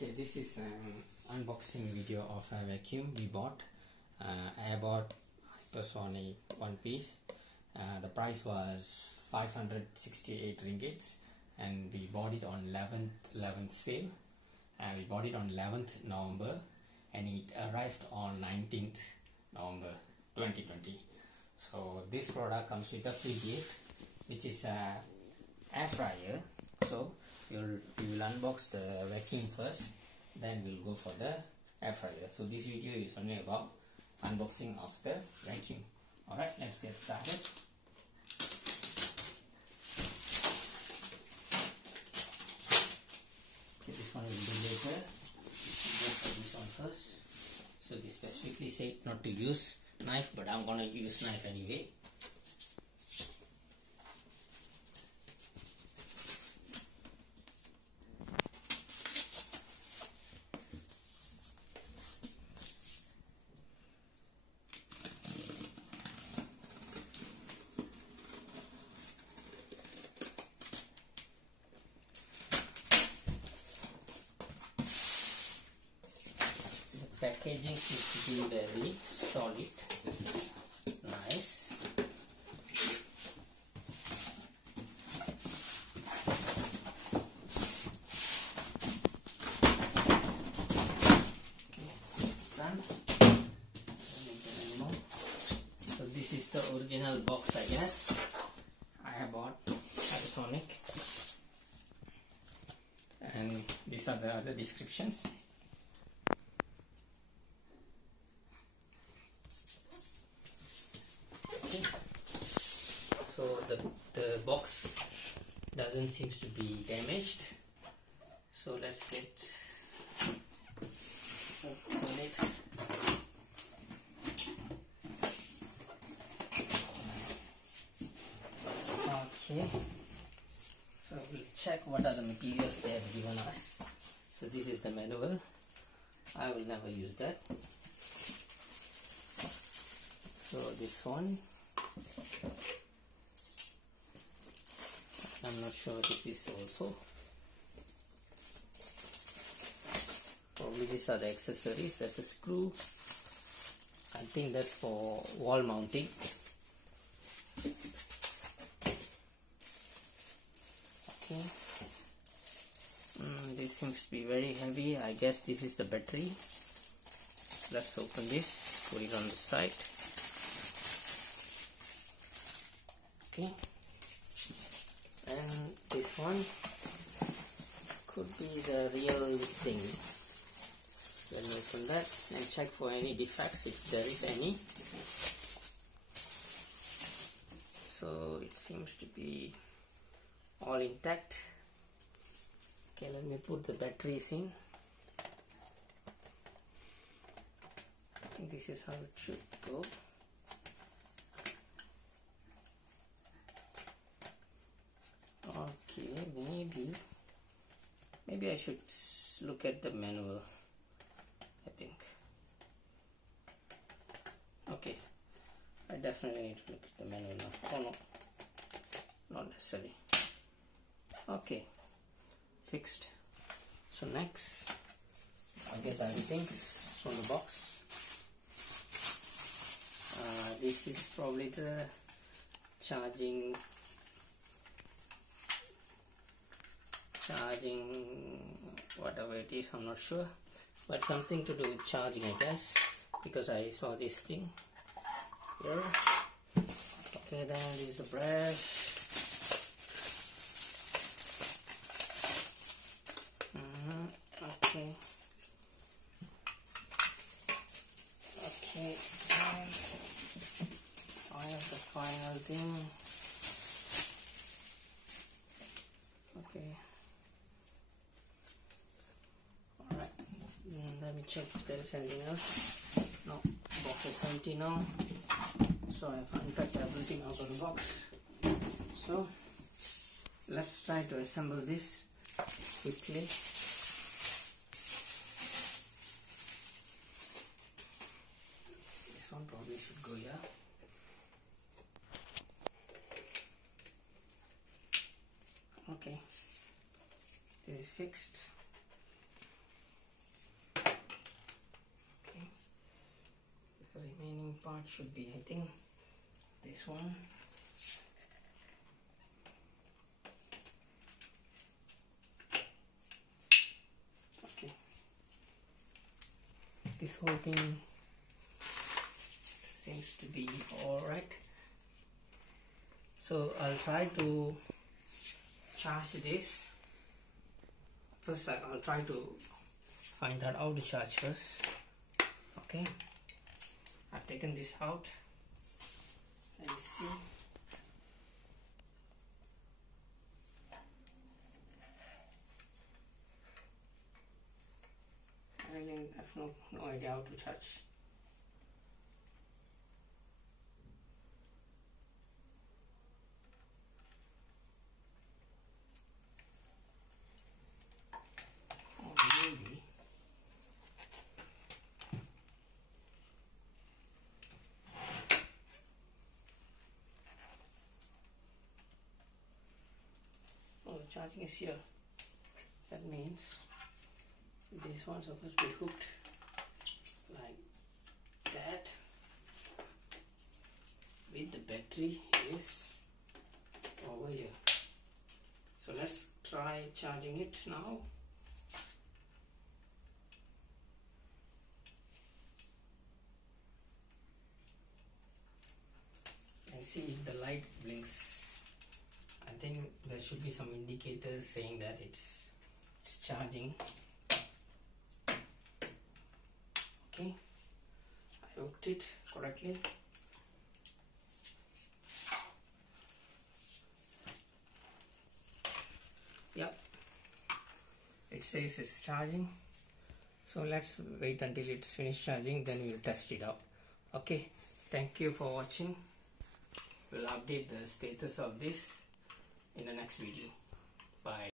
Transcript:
Okay, this is an unboxing video of a vacuum we bought, Airbot Hypersonic one piece. The price was 568 ringgits and we bought it on 11th sale. We bought it on 11th November and it arrived on 19th November 2020. So this product comes with a free gift, which is a air fryer. So we will unbox the vacuum first, then we'll go for the air fryer. So this video is only about unboxing of the vacuum. Alright, let's get started. Okay, this one will do later. Go for this one first. So they specifically said not to use knife, but I'm gonna use knife anyway. Packaging seems to be very solid, nice. Okay, done. So this is the original box, I guess. I have bought Hypersonic, and these are the other descriptions. So the box doesn't seem to be damaged. So let's get open it. Okay. So we'll check what are the materials they have given us. So this is the manual. I will never use that. So this one, I'm not sure this is also. Probably these are the accessories. There's a screw. I think that's for wall mounting. Okay. This seems to be very heavy. I guess this is the battery. Let's open this. Put it on the side. Okay. And this one could be the real thing. Let me open that and check for any defects if there is any. So it seems to be all intact. Okay, let me put the batteries in. I think this is how it should go. Okay, maybe I should look at the manual, I think. Okay, I definitely need to look at the manual now. Oh no, not necessary. Okay, fixed. So next, I'll get everything from the box. This is probably the charging whatever it is, I'm not sure, but something to do with charging, I guess, because I saw this thing here. Okay, then this is the brush. Okay, and I have the final thing. Okay. Let me check if there is anything else. No, box is empty now. So I've unpacked everything out of the box. So let's try to assemble this quickly. This one probably should go here. Okay, this is fixed. part should be, I think, this one. Okay, this whole thing seems to be alright. So I'll try to charge this. First I'll try to find out how to charge first. Okay, I've taken this out. Let's see. I have no idea how to charge. Charging is here. That means this one's supposed to be hooked like that, with the battery is over here. So let's try charging it now. And see if the light blinks. I think there should be some indicators saying that it's charging. Okay, I hooked it correctly. Yep, it says it's charging. So let's wait until it's finished charging, then we'll test it out. Okay, thank you for watching. We'll update the status of this in the next video. Bye.